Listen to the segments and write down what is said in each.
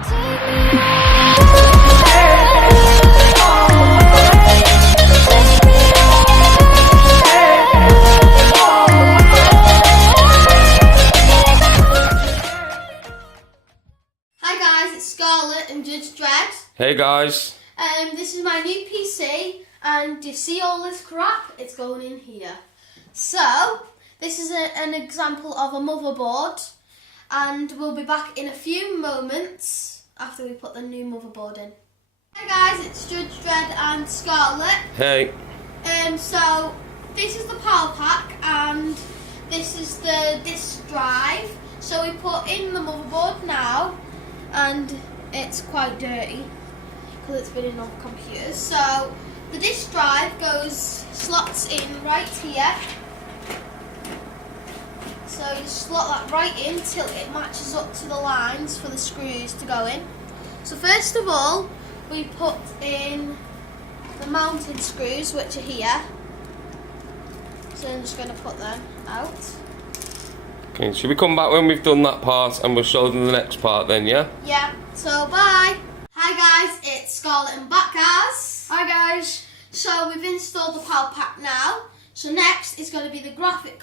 It's Scarlet and Judge Dredd. Hey guys. This is my new PC, and do you see all this crap? It's going in here. So, this is an example of a motherboard, and we'll be back in a few moments after we put the new motherboard in. Hey guys, it's Judge Dredd and Scarlet. Hey. So, this is the power pack, and this is the disk drive. So we put in the motherboard now, and it's quite dirty because it's been in all computers. So the disk drive slots in right here. So you just slot that right in till it matches up to the lines for the screws to go in. So first of all, we put in the mounting screws, which are here. So I'm just going to put them out. Okay, should we come back when we've done that part and we'll show them the next part then, yeah? Yeah, so bye. Hi guys, it's Scarlet and back guys. Hi guys. So we've installed the power pack now. So next is going to be the graphics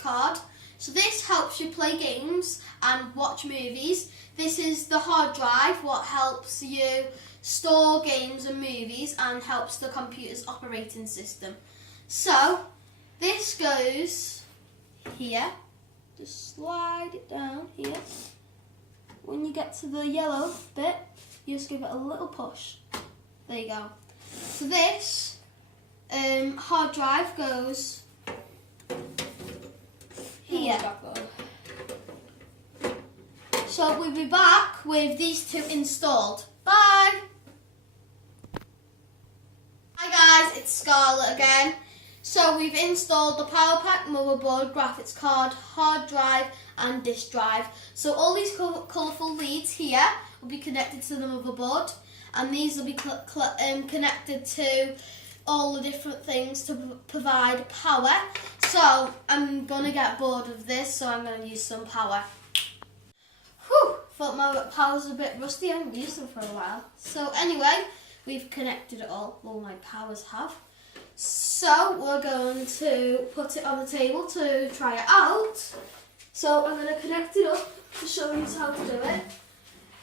card. So this helps you play games and watch movies. This is the hard drive, what helps you store games and movies and helps the computer's operating system. So this goes here. Just slide it down here. When you get to the yellow bit, you just give it a little push. There you go. So this hard drive goes here. So we'll be back with these two installed. Bye! Hi guys, it's Scarlet again. So we've installed the power pack, motherboard, graphics card, hard drive and disk drive. So all these colourful leads here will be connected to the motherboard, and these will be connected to all the different things to provide power. So I'm going to get bored of this, so I'm going to use some power. Whew, thought my power's a bit rusty, I haven't used them for a while. So anyway, we've connected it all my powers have. So we're going to put it on the table to try it out. So I'm going to connect it up to show you how to do it.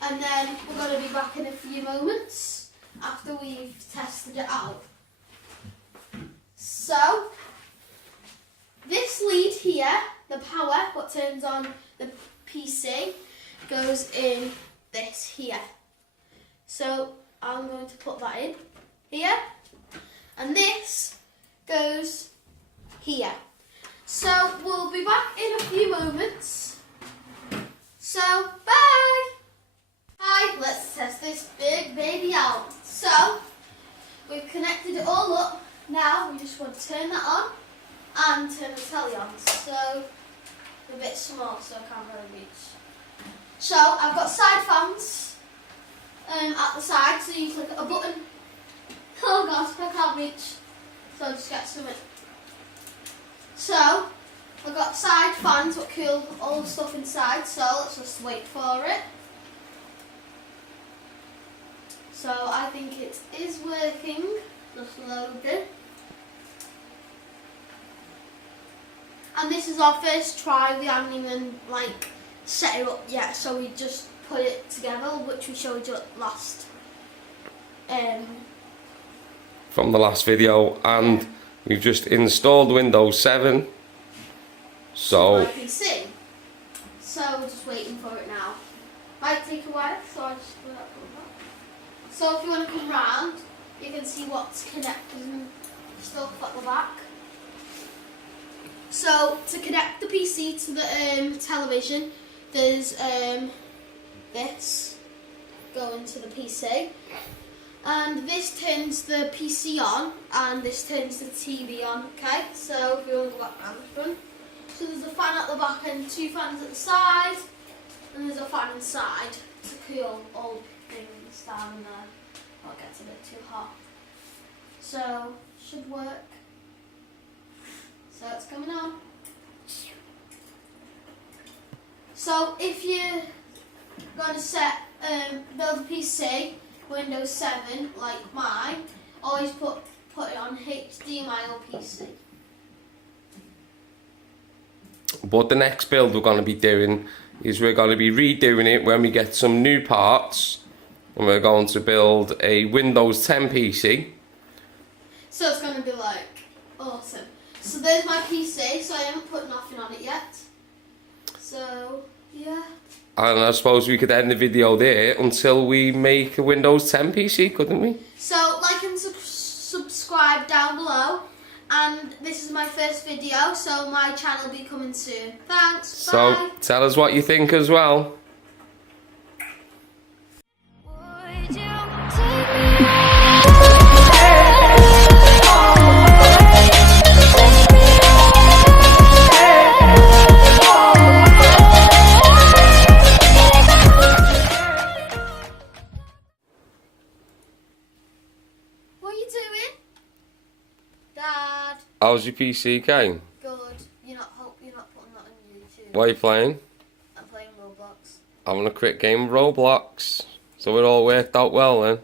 And then we're going to be back in a few moments after we've tested it out. So this lead here, the power, what turns on the PC, goes in this here. So I'm going to put that in here. And this goes here. So we'll be back in a few moments. So bye! Hi, let's test this big baby out. So we've connected it all up. Now we just want to turn that on and turn the telly on. So a bit small so I can't really reach. So I've got side fans at the side, so you click a button. Oh gosh, I can't reach, so I'll just get some in. So, I've got side fans that cool all the stuff inside, so let's just wait for it. So, I think it is working, just loaded. And this is our first try, we haven't even set it up yet, so we just put it together, which we showed you last. From the last video, and we've just installed Windows 7. So my PC. So we're just waiting for it now. Might take a while, so I just put that back. So if you want to come round, you can see what's connected and stuff at the back. So to connect the PC to the television, there's this going to the PC. And this turns the PC on, and this turns the TV on, okay? So if you want to go back around the front. So there's a fan at the back and two fans at the side, and there's a fan inside to cool all things down there. Oh, it gets a bit too hot. So, should work. So it's coming on. So if you going to build a PC, Windows 7, like mine, always put it on HDMI or PC. But the next build we're going to be doing is we're going to be redoing it when we get some new parts, and we're going to build a Windows 10 PC. So it's going to be like awesome. So there's my PC, so I haven't put nothing on it yet. So yeah. And I suppose we could end the video there until we make a Windows 10 PC, couldn't we? So like and subscribe down below. And this is my first video, so my channel will be coming soon. Thanks, bye. So tell us what you think as well. Would you take me What are you doing? Dad. How's your PC going? Good. You're not putting that on YouTube. What are you playing? I'm playing Roblox. Having a quick game of Roblox. So it all worked out well then.